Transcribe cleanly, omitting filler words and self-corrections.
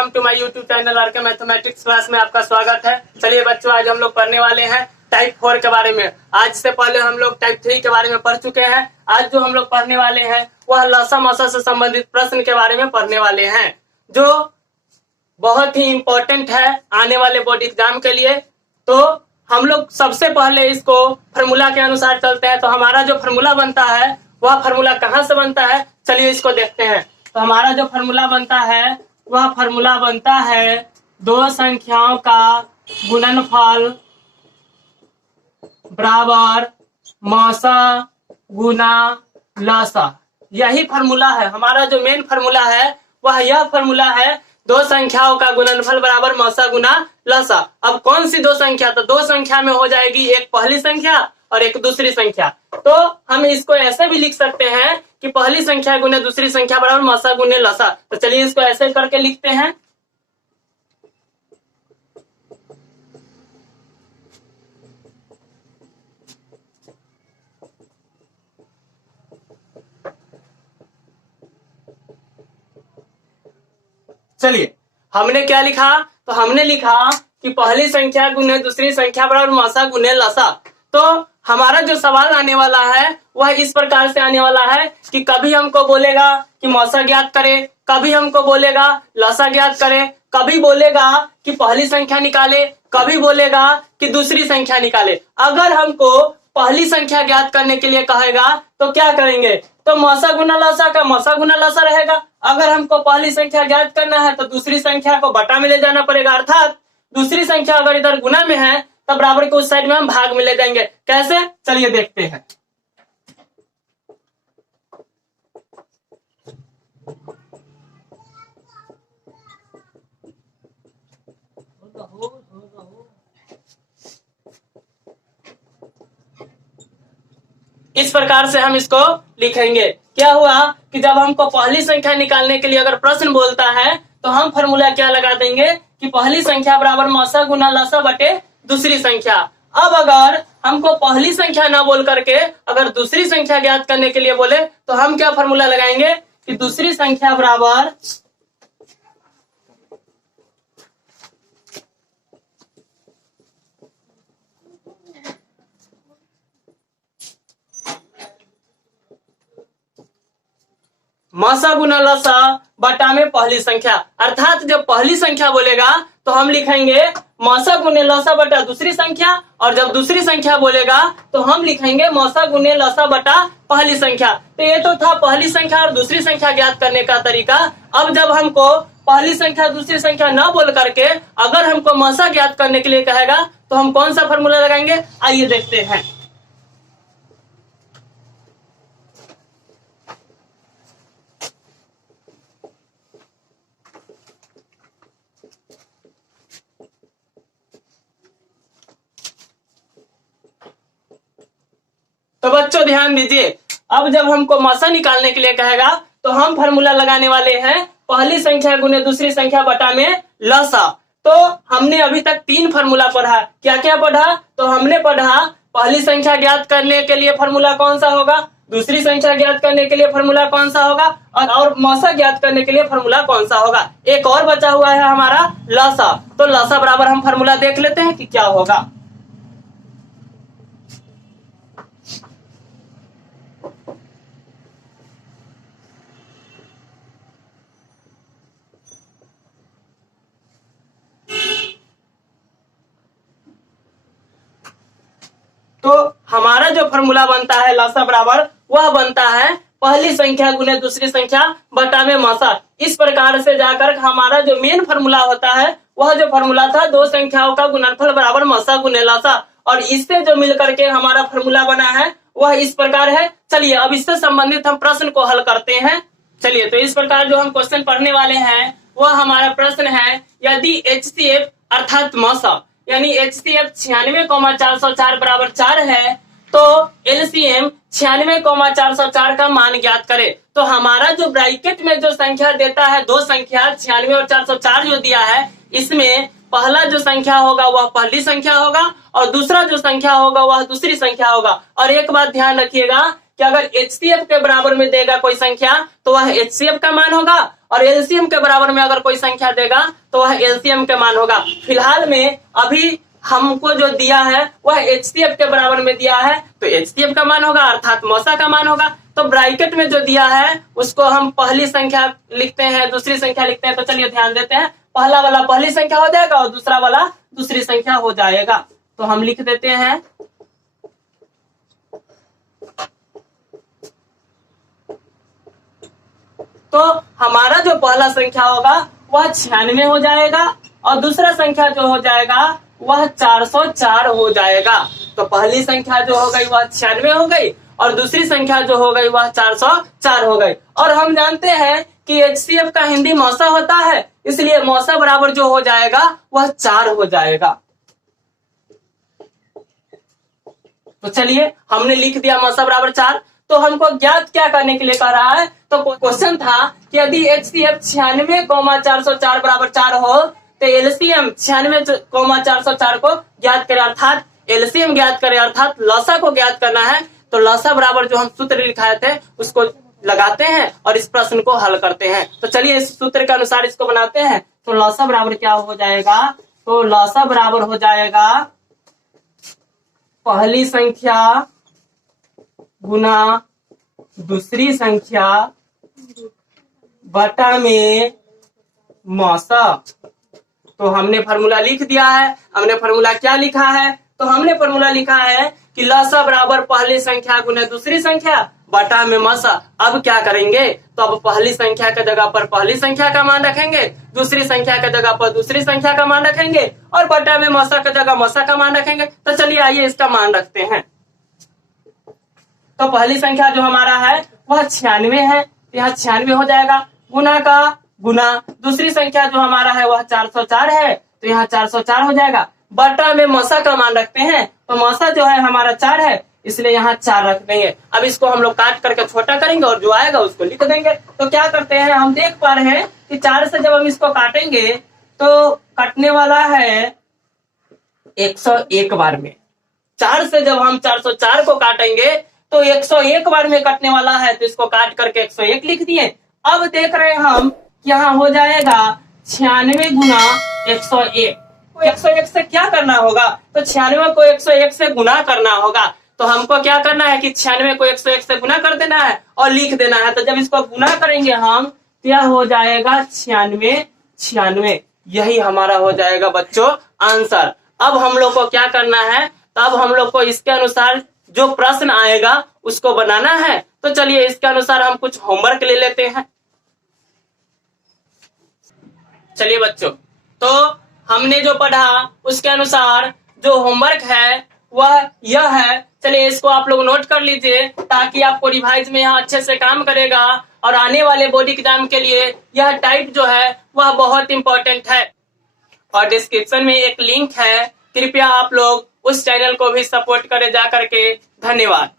Welcome to my YouTube channel RK mathematics class में आपका स्वागत है। चलिए बच्चों, आज हम लोग पढ़ने वाले हैं टाइप 4 के बारे में। आज से पहले हम लोग टाइप 3 के बारे में पढ़ चुके हैं। आज जो हम लोग पढ़ने वाले हैं वह लसा मसा से संबंधित प्रश्न के बारे में पढ़ने वाले हैं, जो बहुत ही इंपॉर्टेंट है आने वाले बोर्ड एग्जाम के लिए। तो हम लोग सबसे पहले इसको फार्मूला के अनुसार चलते हैं। तो हमारा जो फार्मूला बनता है वह फार्मूला कहाँ से बनता है, चलिए इसको देखते हैं। तो हमारा जो फार्मूला बनता है वह फार्मूला बनता है दो संख्याओं का गुणनफल बराबर मौसा गुना लसा। यही फार्मूला है हमारा, जो मेन फार्मूला है वह यह फार्मूला है, दो संख्याओं का गुणनफल बराबर मौसा गुना लसा। अब कौन सी दो संख्या, तो दो संख्या में हो जाएगी एक पहली संख्या और एक दूसरी संख्या। तो हम इसको ऐसे भी लिख सकते हैं कि पहली संख्या गुने दूसरी संख्या बराबर मौसा गुने लसा। तो चलिए इसको ऐसे करके लिखते हैं। चलिए हमने क्या लिखा, तो हमने लिखा कि पहली संख्या गुने दूसरी संख्या बराबर मौसा गुने लसा। तो हमारा जो सवाल आने वाला है वह इस प्रकार से आने वाला है कि कभी हमको बोलेगा कि मौसा ज्ञात करे, कभी हमको बोलेगा लसा ज्ञात करे, कभी बोलेगा कि पहली संख्या निकाले, कभी बोलेगा कि दूसरी संख्या निकाले। अगर हमको पहली संख्या ज्ञात करने के लिए कहेगा तो क्या करेंगे, तो मौसा गुना लसा का मौसा गुना लसा रहेगा। अगर हमको पहली संख्या ज्ञात करना है तो दूसरी संख्या को बटा में ले जाना पड़ेगा, अर्थात दूसरी संख्या अगर इधर गुना में है तो बराबर के उस साइड में हम भाग में ले जाएंगे। कैसे, चलिए देखते हैं। इस प्रकार से हम इसको लिखेंगे। क्या हुआ कि जब हमको पहली संख्या निकालने के लिए अगर प्रश्न बोलता है तो हम फॉर्मूला क्या लगा देंगे कि पहली संख्या बराबर मौसा गुना लसा बटे दूसरी संख्या। अब अगर हमको पहली संख्या ना बोल करके अगर दूसरी संख्या ज्ञात करने के लिए बोले तो हम क्या फॉर्मूला लगाएंगे कि दूसरी संख्या बराबर मौसा गुना लसा बटा में पहली संख्या। अर्थात जब पहली संख्या बोलेगा तो हम लिखेंगे मौसा गुने लसा बटा दूसरी संख्या, और जब दूसरी संख्या बोलेगा तो हम लिखेंगे मौसा गुने लसा बटा पहली संख्या। तो ये तो था पहली संख्या और दूसरी संख्या ज्ञात करने का तरीका। अब जब हमको पहली संख्या दूसरी संख्या न बोल करके अगर हमको मौसा ज्ञात करने के लिए कहेगा तो हम कौन सा फॉर्मूला लगाएंगे, आइए देखते हैं। तो बच्चों ध्यान दीजिए, अब जब हमको मौसा निकालने के लिए कहेगा तो हम फार्मूला लगाने वाले हैं पहली संख्या गुने दूसरी संख्या बटा में लसा। तो हमने अभी तक तीन फार्मूला पढ़ा। क्या क्या पढ़ा, तो हमने पढ़ा पहली संख्या ज्ञात करने के लिए फार्मूला कौन सा होगा, दूसरी संख्या ज्ञात करने के लिए फार्मूला कौन सा होगा, और मौसा ज्ञात करने के लिए फार्मूला कौन सा होगा। एक और बचा हुआ है हमारा लसा। तो लसा बराबर हम फार्मूला देख लेते हैं कि क्या होगा। तो हमारा जो फॉर्मूला बनता है लसा बराबर वह बनता है पहली संख्या गुने दूसरी संख्या बटा में मौसा। इस प्रकार से जाकर हमारा जो मेन फॉर्मूला होता है वह जो फॉर्मूला था दो संख्याओं का गुणनफल बराबर मौसा गुने लसा, और इससे जो मिलकर के हमारा फॉर्मूला बना है वह इस प्रकार है। चलिए अब इससे संबंधित हम प्रश्न को हल करते हैं। चलिए तो इस प्रकार जो हम क्वेश्चन पढ़ने वाले हैं वह हमारा प्रश्न है, यदि HCF अर्थात मौसा यानी HCF 96,404 बराबर 4 है तो LCM 96,404 का मान ज्ञात करे। तो हमारा जो ब्रैकेट में जो संख्या देता है, दो संख्या 96 और 404 जो दिया है, इसमें पहला जो संख्या होगा वह पहली संख्या होगा और दूसरा जो संख्या होगा वह दूसरी संख्या होगा। और एक बात ध्यान रखिएगा कि अगर HCF के बराबर में देगा कोई संख्या तो वह HCF का मान होगा, और एलसीएम के बराबर में अगर कोई संख्या देगा तो वह एलसीएम के मान होगा। फिलहाल में अभी हमको जो दिया है वह एचसीएफ के बराबर में दिया है, तो एचसीएफ का मान होगा अर्थात मौसा का मान होगा। तो ब्रैकेट में जो दिया है उसको हम पहली संख्या लिखते हैं, दूसरी संख्या लिखते हैं। तो चलिए ध्यान देते हैं, पहला वाला पहली संख्या हो जाएगा और दूसरा वाला दूसरी संख्या हो जाएगा। तो हम लिख देते हैं तो हमारा जो पहला संख्या होगा वह 96 हो जाएगा और दूसरा संख्या जो हो जाएगा वह 404 हो जाएगा। तो पहली संख्या जो हो गई वह 96 हो गई और दूसरी संख्या जो हो गई वह 404 हो गई। और हम जानते हैं कि एचसीएफ का हिंदी मौसा होता है, इसलिए मौसा बराबर जो हो जाएगा वह 4 हो जाएगा। तो चलिए हमने लिख दिया मौसा बराबर 4। तो हमको ज्ञात क्या करने के लिए कह रहा है, तो क्वेश्चन था कि यदि एचसीएफ 96,404 बराबर 4 हो तो एलसीएम 96,404 को ज्ञात करें, अर्थात एलसीएम ज्ञात करें, अर्थात लसा को ज्ञात करना है। तो लसा बराबर जो हम सूत्र लिखाए थे उसको लगाते हैं और इस प्रश्न को हल करते हैं। तो चलिए इस सूत्र के अनुसार इसको बनाते हैं। तो लसा बराबर क्या हो जाएगा, तो लसा बराबर हो जाएगा पहली संख्या गुना दूसरी संख्या बटा में मौसा। तो हमने फॉर्मूला लिख दिया है। हमने फॉर्मूला क्या लिखा है, तो हमने फॉर्मूला लिखा है कि लसा बराबर पहली संख्या गुना दूसरी संख्या बटा में मौसा। अब क्या करेंगे, तो अब पहली संख्या के जगह पर पहली संख्या का मान रखेंगे, दूसरी संख्या के जगह पर दूसरी संख्या का मान रखेंगे और बटा में मौसा के जगह मौसा का मान रखेंगे। तो चलिए आइए इसका मान रखते हैं। तो पहली संख्या जो हमारा है वह 96 है, यहाँ 96 हो जाएगा, गुना का गुना दूसरी संख्या जो हमारा है वह 404 है, तो यहाँ 404 हो जाएगा। बटा में मौसा का मान रखते हैं, तो मौसा जो है हमारा 4 है, इसलिए यहाँ 4 रख देंगे। अब इसको हम लोग काट करके छोटा करेंगे और जो आएगा उसको लिख देंगे। तो क्या करते हैं, हम देख पा रहे हैं कि 4 से जब हम इसको काटेंगे तो कटने वाला है 101 बार में। 4 से जब हम 404 को काटेंगे तो 101 बार में कटने वाला है, तो इसको काट करके 101 लिख दिए। अब देख रहे हैं हम यहाँ हो जाएगा 96 गुना 101। 101 से क्या करना होगा, तो 96 को 101 से गुना करना होगा। तो हमको क्या करना है कि 96 को 101 से गुना कर देना है और लिख देना है। तो जब इसको गुना करेंगे हम तो यह हो जाएगा 96। यही हमारा हो जाएगा बच्चों आंसर। अब हम लोग को क्या करना है, तो अब हम लोग को इसके अनुसार जो प्रश्न आएगा उसको बनाना है। तो चलिए इसके अनुसार हम कुछ होमवर्क ले लेते हैं। चलिए बच्चों, तो हमने जो पढ़ा उसके अनुसार जो होमवर्क है वह यह है। चलिए इसको आप लोग नोट कर लीजिए ताकि आपको रिवाइज में यहाँ अच्छे से काम करेगा और आने वाले बोर्ड एग्जाम के लिए यह टाइप जो है वह बहुत इंपॉर्टेंट है। और डिस्क्रिप्शन में एक लिंक है, कृपया आप लोग उस चैनल को भी सपोर्ट करें जा करके। धन्यवाद।